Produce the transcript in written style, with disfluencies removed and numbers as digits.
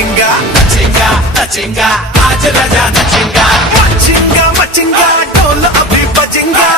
नचेंगा नचेंगा नचेंगा आज राजा नचेंगा। मचेंगा मचेंगा ढोल अभी बजेंगा।